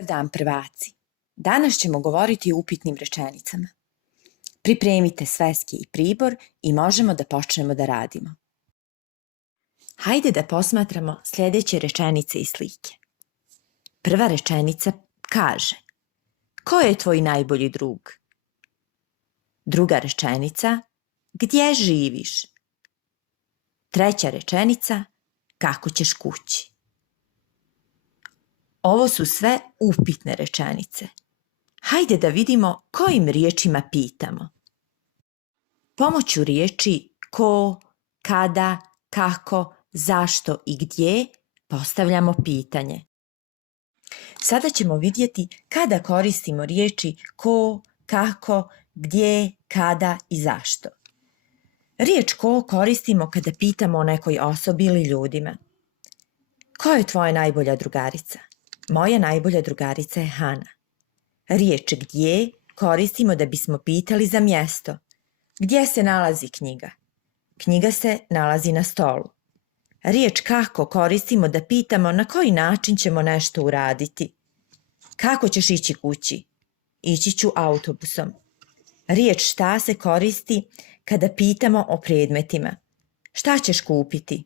Dobar dan, prvaci. Danas ćemo govoriti o upitnim rečenicama. Pripremite sveske i pribor i možemo da počnemo da radimo. Hajde da posmatramo sljedeće rečenice i slike. Prva rečenica kaže: ko je tvoj najbolji drug? Druga rečenica: gdje živiš? Treća rečenica: kako ćeš kući? Ovo su sve upitne rečenice. Hajde da vidimo kojim riječima pitamo. Pomoću riječi ko, kada, kako, zašto i gdje postavljamo pitanje. Sada ćemo vidjeti kada koristimo riječi ko, kako, gdje, kada i zašto. Riječ ko koristimo kada pitamo o nekoj osobi ili ljudima. Ko je tvoja najbolja drugarica? Moja najbolja drugarica je Hana. Riječ gdje koristimo da bismo pitali za mjesto. Gdje se nalazi knjiga? Knjiga se nalazi na stolu. Riječ kako koristimo da pitamo na koji način ćemo nešto uraditi. Kako ćeš ići kući? Ići ću autobusom. Riječ šta se koristi kada pitamo o predmetima. Šta ćeš kupiti?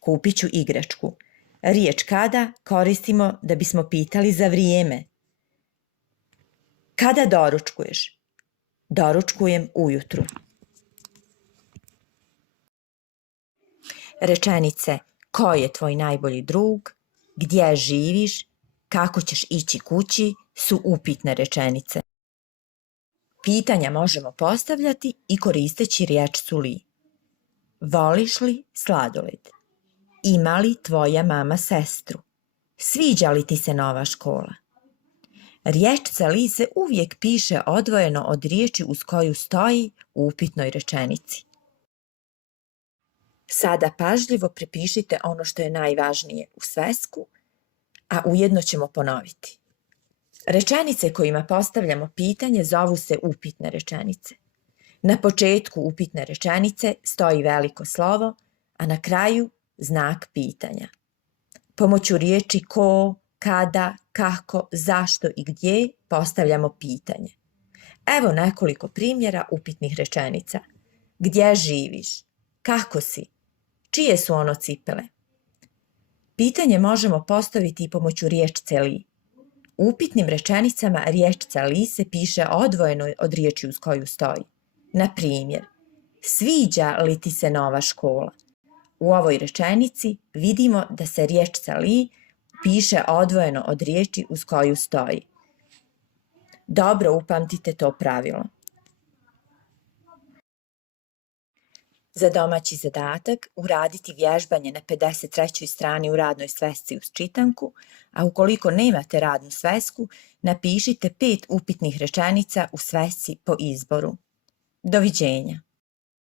Kupit ću igračku. Riječ kada koristimo da bismo pitali za vrijeme. Kada doručkuješ? Doručkujem ujutru. Rečenice ko je tvoj najbolji drug, gdje živiš, kako ćeš ići kući su upitne rečenice. Pitanja možemo postavljati i koristeći riječicu li. Voliš li sladoled? Ima li tvoja mama sestru? Sviđa li ti se nova škola? Riječica li se uvijek piše odvojeno od riječi uz koju stoji u upitnoj rečenici. Sada pažljivo prepišite ono što je najvažnije u svesku, a ujedno ćemo ponoviti. Rečenice kojima postavljamo pitanje zovu se upitne rečenice. Na početku upitne rečenice stoji veliko slovo, a na kraju znak pitanja. Pomoću riječi ko, kada, kako, zašto i gdje postavljamo pitanje. Evo nekoliko primjera upitnih rečenica. Gdje živiš? Kako si? Čije su ono cipele? Pitanje možemo postaviti i pomoću riječice li. U upitnim rečenicama riječica li se piše odvojeno od riječi uz koju stoji. Na primjer, sviđa li ti se nova škola? U ovoj rečenici vidimo da se riječica li piše odvojeno od riječi uz koju stoji. Dobro upamtite to pravilo. Za domaći zadatak uraditi vježbanje na 53. strani u radnoj svesci uz čitanku, a ukoliko nemate radnu svesku, napišite 5 upitnih rečenica u svesci po izboru. Doviđenja.